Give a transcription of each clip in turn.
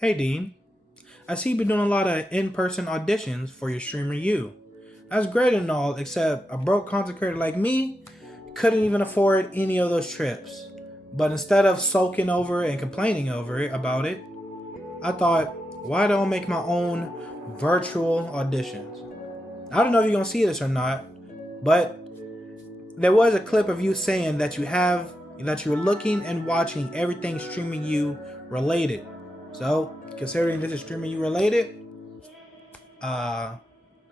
Hey Dean, I see you've been doing a lot of in-person auditions for your streamer you. That's great and all, except a broke content creator like me couldn't even afford any of those trips. But instead of sulking over it and complaining over it about it, I thought, why don't I make my own virtual auditions? I don't know if you're gonna see this or not, but there was a clip of you saying that you're looking and watching everything streaming you related. So, considering this is streaming you related, uh,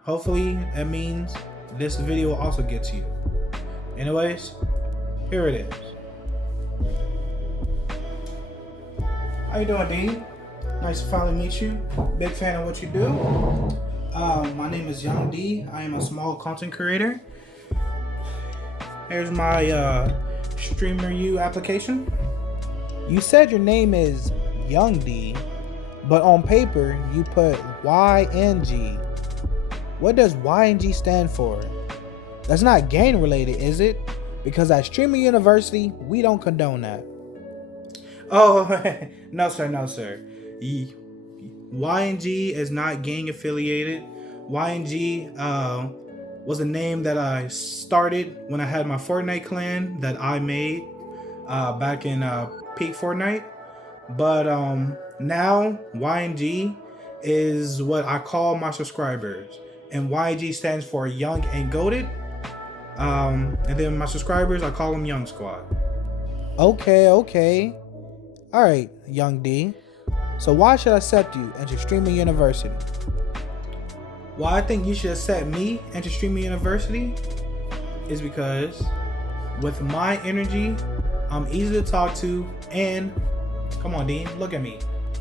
hopefully that means this video will also get to you. Anyways, here it is. How you doing, Dean? Nice to finally meet you. Big fan of what you do. My name is Young D. I am a small content creator. Here's my Streamer U application. You said your name is Young D, but on paper you put YNG. What does YNG stand for? That's not gang related, is it? Because at Streamer University, we don't condone that. Oh, no sir, no sir. YNG is not gang affiliated. YNG was a name that I started when I had my Fortnite clan that I made back in peak Fortnite. But now YNG is what I call my subscribers. And YNG stands for Young and Goated. And then my subscribers, I call them Young Squad. Okay. Alright, Young D. So why should I accept you into Streaming University? Why I think you should accept me into Streaming University is because with my energy, I'm easy to talk to, and come on, Dean, look at me.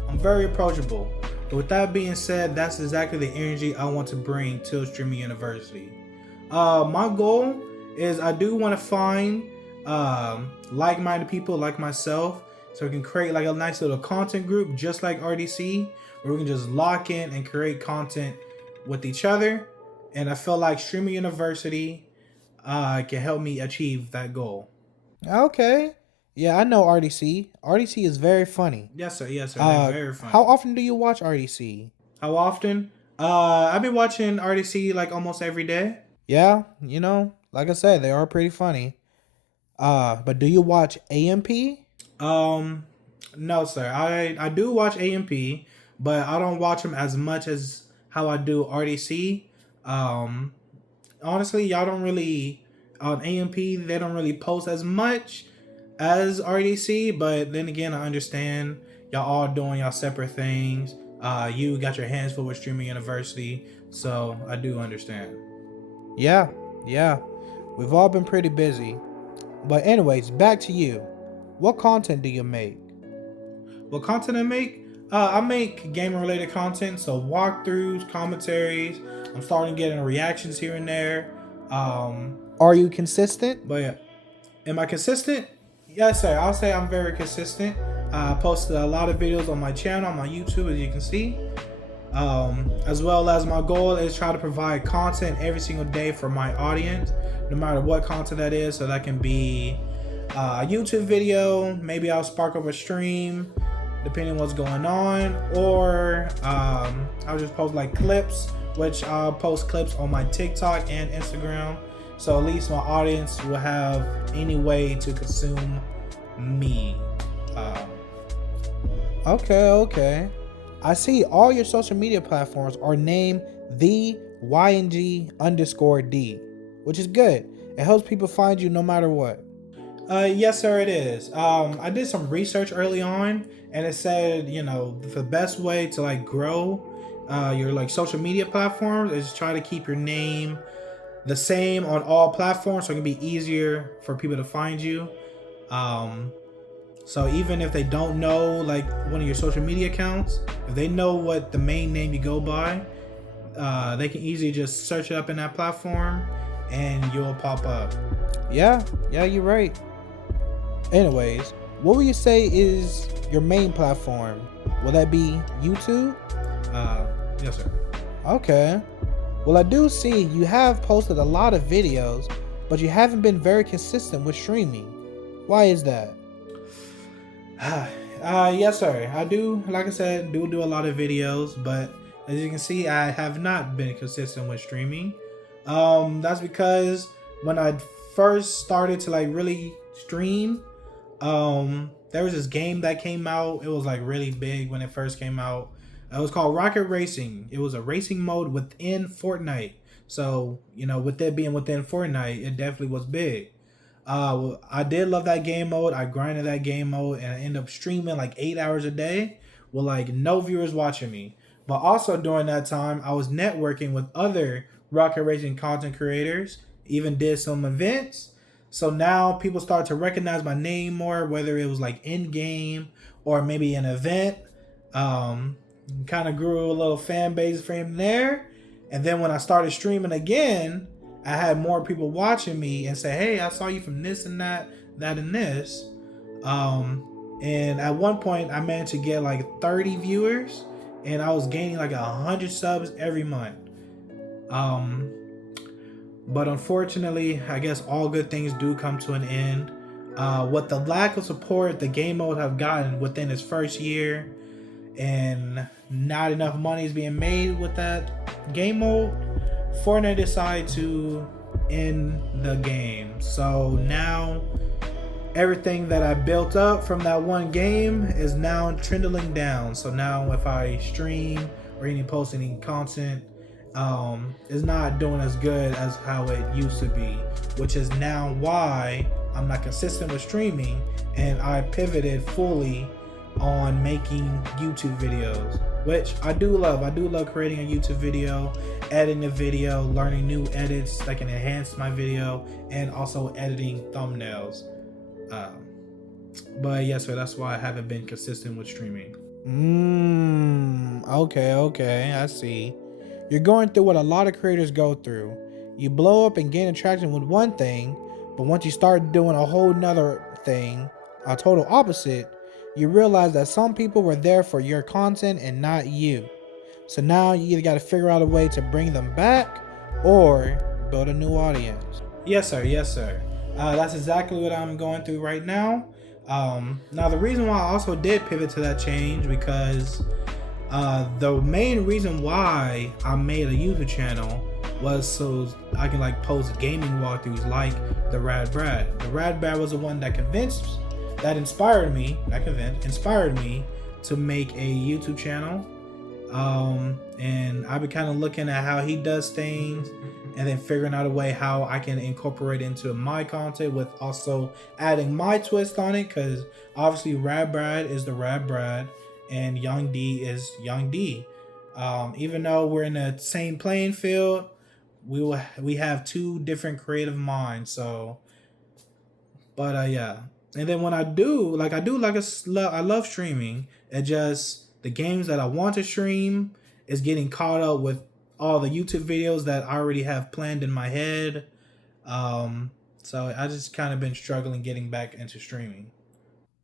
I'm very approachable. But with that being said, that's exactly the energy I want to bring to Streaming University. My goal is I do want to find like-minded people like myself, so we can create like a nice little content group just like RDC, where we can just lock in and create content with each other. And I feel like Streaming University can help me achieve that goal. Okay. Yeah, I know RDC. RDC is very funny. Yes, sir. They're very funny. How often do you watch RDC? How often? I've been watching RDC like almost every day. Yeah, like I said, they are pretty funny. But do you watch AMP? No, sir. I do watch AMP, but I don't watch them as much as how I do RDC. Honestly, y'all don't really on AMP. They don't really post as much as RDC, but then again, I understand y'all all doing y'all separate things. You got your hands full with Streaming University, so I do understand. Yeah, we've all been pretty busy. But anyways, back to you. What content do you make? What content I make? I make gaming related content, so walkthroughs, commentaries. I'm starting getting reactions here and there. Are you consistent? But yeah, am I consistent? Yes, sir. I'll say I'm very consistent. I posted a lot of videos on my channel, on my YouTube, as you can see. As well as my goal is try to provide content every single day for my audience, no matter what content that is. So that can be a YouTube video, maybe I'll spark up a stream, depending on what's going on, or I'll just post like clips, which I'll post clips on my TikTok and Instagram. So at least my audience will have any way to consume me. Okay. I see all your social media platforms are named the YNG_D, which is good. It helps people find you no matter what. Yes, sir, it is. I did some research early on, and it said, the best way to like grow your like social media platforms is try to keep your name the same on all platforms, so it can be easier for people to find you. So even if they don't know like one of your social media accounts, if they know what the main name you go by, they can easily just search it up in that platform and you'll pop up. Yeah, you're right. Anyways, what would you say is your main platform? Will that be YouTube? Yes, sir. Okay. Well, I do see you have posted a lot of videos, but you haven't been very consistent with streaming. Why is that? Yes, sir. I do, like I said, do a lot of videos, but as you can see, I have not been consistent with streaming. That's because when I first started to like really stream, there was this game that came out. It was like really big when it first came out. It was called Rocket Racing. It was a racing mode within Fortnite. So, with it being within Fortnite, it definitely was big. I did love that game mode. I grinded that game mode and I ended up streaming like 8 hours a day with like no viewers watching me. But also during that time, I was networking with other Rocket Racing content creators, even did some events. So now people start to recognize my name more, whether it was like in game or maybe an event. Kind of grew a little fan base from there. And then when I started streaming again, I had more people watching me and say, "Hey, I saw you from this and that, and this." And at one point, I managed to get like 30 viewers, and I was gaining like 100 subs every month. But unfortunately, I guess all good things do come to an end. With the lack of support the game mode have gotten within its first year, and not enough money is being made with that game mode, Fortnite decided to end the game. So now everything that I built up from that one game is now trending down. So now if I stream or any post any content, is not doing as good as how it used to be, which is now why I'm not consistent with streaming, and I pivoted fully on making YouTube videos, which I do love. I do love creating a YouTube video, editing the video, learning new edits that can enhance my video, and also editing thumbnails. But yes, sir, that's why I haven't been consistent with streaming. Okay, I see. You're going through what a lot of creators go through. You blow up and gain attraction with one thing, but once you start doing a whole nother thing, a total opposite, you realize that some people were there for your content and not you. So now you either got to figure out a way to bring them back or build a new audience. Yes, sir. That's exactly what I'm going through right now. Now, the reason why I also did pivot to that change because the main reason why I made a YouTube channel was so I can like post gaming walkthroughs like the Rad Brad. The Rad Brad was the one that inspired me to make a YouTube channel. And I've been kind of looking at how he does things and then figuring out a way how I can incorporate into my content with also adding my twist on it, because obviously Rad Brad is the Rad Brad and Young D is Young D. Even though we're in the same playing field, we have two different creative minds. So, but yeah. And then when I love streaming. It just the games that I want to stream is getting caught up with all the YouTube videos that I already have planned in my head. So I just kind of been struggling getting back into streaming.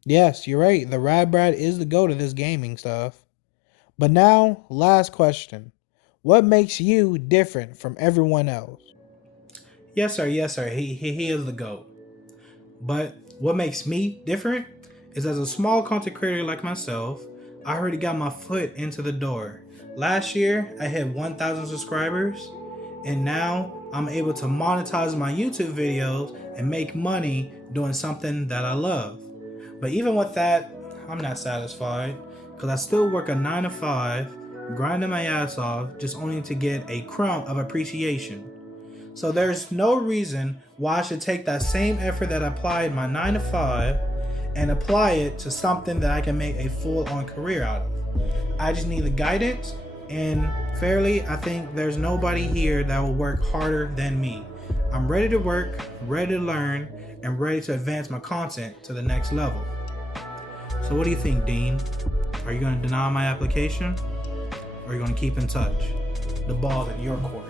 Yes, you're right. The Rad Brad is the go to this gaming stuff. But now, last question. What makes you different from everyone else? Yes, sir. He is the GOAT. But what makes me different is as a small content creator like myself, I already got my foot into the door. Last year, I hit 1,000 subscribers, and now I'm able to monetize my YouTube videos and make money doing something that I love. But even with that, I'm not satisfied because I still work a 9 to 5, grinding my ass off, just only to get a crumb of appreciation. So there's no reason why I should take that same effort that I applied my 9 to 5 and apply it to something that I can make a full-on career out of. I just need the guidance, and fairly, I think there's nobody here that will work harder than me. I'm ready to work, ready to learn, and ready to advance my content to the next level. So what do you think, Dean? Are you going to deny my application, or are you going to keep in touch? The ball's in your court.